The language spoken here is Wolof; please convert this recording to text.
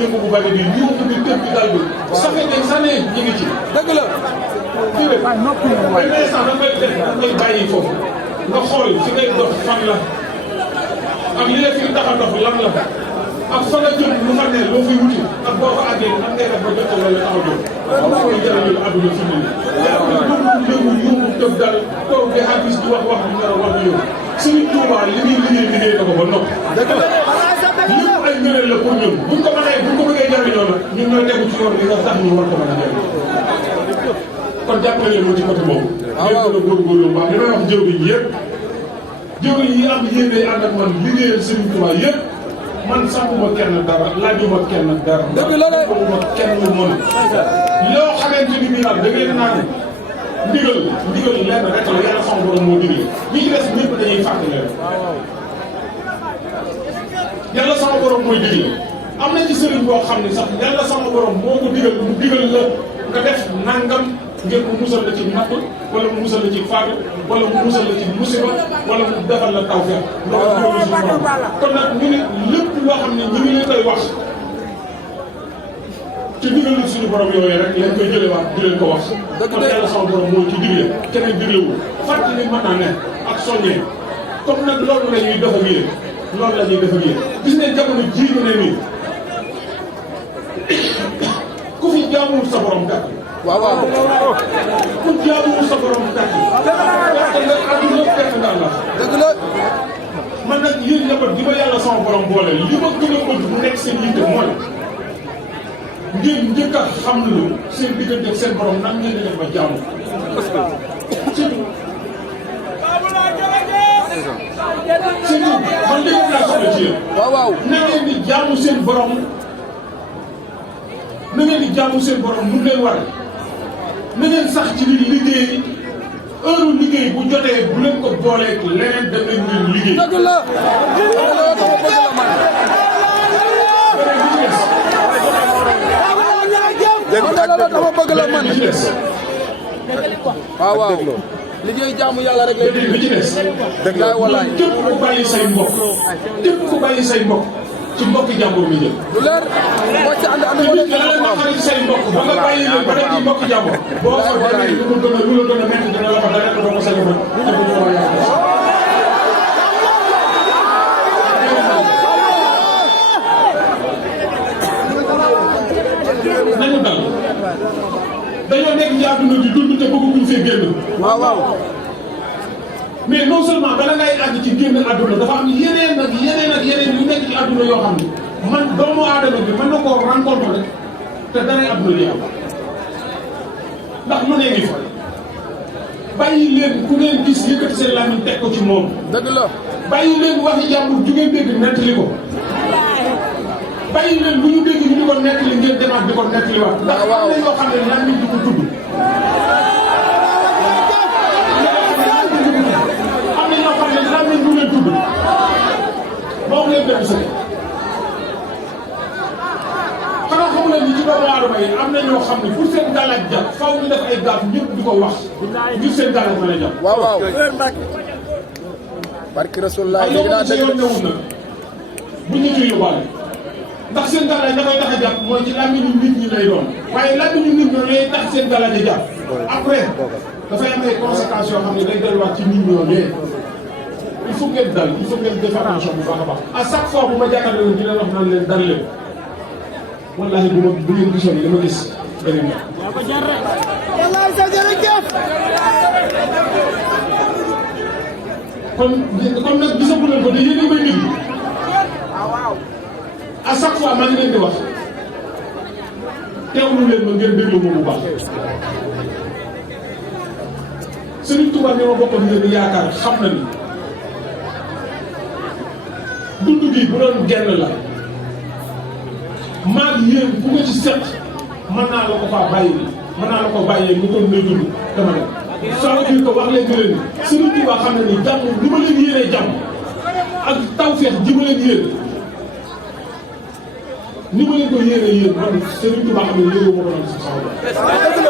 yëngu bu bari bi ñu ko di tëb bi dal bi ça fait des années ñu ngi ci dëgg la fii de waaye instant da ngay def da ngay bàyyi foofu nga xool fi ngay dox fan la ak li la fi tax a dox lan la ak fa nga jëm lu fa ne loo fiy wuti ak boo ko àggee nan ngay def ba jot la tax a jóg loolu mooy jërëjëf àdduna fi mu ne nii yëngu tëb dal toog di xaalis di wax wax bi nga wax yow Serigne Touba li ñuy liggéey na ko ba noppi. dëgg la lépp ay ngëneel la pour ñun buñ ko mënee buñ ko bëggee jëriñoo nag ñun ñoo tegu ci yoon bi nga tax ñu war ko mën a jëriñ kon jàppale leen ci côté boobu. waaw waaw gën a góorgóorlu bu baax li may wax jëwriñ yi yëpp jëwriñ yi am yéene ànd ak man liggéeyal Serigne Touba yëpp man sàmmuma kenn dara laajuma kenn dara. dëgg la de ma kenn lu mën. loo xamante ni bii daal da ngeen naan ndigal lenn rek la yàlla sama borom moo digle ñi ci des ñëpp dañuy fàtte leen. yàlla sama borom mooy digle am na ci sëriñ boo xam ne sax yàlla sama borom moo ko digal mu digal la nga def nangam ngir mu musal la ci natt wala mu musal la ci faatu wala mu musal la ci musiba wala mu defal la tawfeex. loolu kon nag ñu ne lépp loo xam ne ñu ngi leen koy wax ci digalu suñu borom yooyu rek lañ koy jëlewaat di leen ko wax. dëgg kon yàlla sama borom moo ci digle keneen diglewul fàttali mën naa ne ak soññee comme nag loolu la ñuy def ak yéen loolu la ñuy def ak yéen gis ne jamono jii ñu ne nii ku fi jaamuwul sa borom gàtt. waaw waaw ku jaamuwul sa borom gàtt. gàtt nga àdduna gàtt nga àlla. dëgg la man nag yéen njaboot gi ma yàlla sama borom boole li ma gën a bëgg mu nekk seen yitte mooy ngeen njëkk a xam lu seen diggante ak seen borom nan ngeen di def ba jaamu. parce que surtout man li ngeen laa soxla ci yéen. waaw waaw na ngeen di jaamu seen borom. na ngeen di jaamu seen borom nu leen war na ngeen sax ci li liggéey heure liggéey bu jotee bu leen ko booleeg leneen dem leen ngeen liggéey. dëgg la. dama bëgg la man. waaw waaw liggéey jaamu yàlla rek lay dégg. li ci des. dëgg la walaay képp ku bàyyi say mbokk. képp ku bàyyi say mbokk. ci mbokki jàmbur mi jël. du leer boo ci ànd ànd wala nga ci say mbokk ba nga bàyyi leen ba nekk ci mbokki jàmbur. boo ko demee lu la gën a métti dina la ko dara doo ko sañ a mën te bu ñu ko yàq. nañu dal dañoo nekk ci àdduna di dund te bëgguñu fee génn. waaw waaw. mais non seulement bala ngay àgg ci génn àdduna dafa am yeneen ak yeneen yu nekk ci àdduna yoo xam ne man doomu aadama bi mën na koo rencontré te daray àdduna di am ndax lu ne ngi fa bàyyi leen ku ngeen gis yëkkati seen làmmiñ teg ko ci moom. dëgg la bàyyi leen waxi jàmbur ju ngeen dégg nettali ko bàyyi leen lu ñu dégg ñu di ko nettali ngeen demaat di ko nettaliwaat. ndax am na yoo xam ne làmmiñ di ko tudd. moom leen dem sëñ xanaa xamu leen ni ci doomu aadama yi am na ñoo xam ne pour seen gàllaaj jàpp faaw ñu def ay gaaf ñëpp di ko wax ngir seen gàllaaj mën a jàpp. waaw waaw. barki Rasulullah léegi naa dëgg yoon newul na bu ñu ci yóbbaale ndax seen gàllaaj da koy tax a jàpp mooy ci làmmiñu nit ñi lay doon waaye làmmiñu nit ñi lay tax seen gàllaaj a jàpp après dafay am ay conséquences yoo xam ne day delluwaat ci nit ñooñee. il faut ngeen dal il faut ngeen def attention bu baax a baax à chaque fois bu ma jàkkaarloo leen dina wax naan leen dal leen wallaahi bu ngeen gisoon li dama gis beneen yoon. wallaahi sa jërëjëf. kon nag gisagu leen ko te yéen a may déglu à chaque fois maa ngi leen di wax teewlu leen ma ngeen déglu ma bu baax. Serigne Touba ne ma bokkoon ngeen yaakaar xam na ni. dund gi bu doon genn la maag yéen bu nga ci set mën naa la ko faa bàyyi mën naa la ko bàyyee ñu doon lay dund dama dem. ça veut dire que wax leen ni leen Serigne Touba xam ne ni jàmm li ma leen yéenee jàmm ak tawfeex ji ma leen yéen ni ma leen ko yéenee yéen man Serigne Touba xam ne yéen a ma ko doon si sama bopp.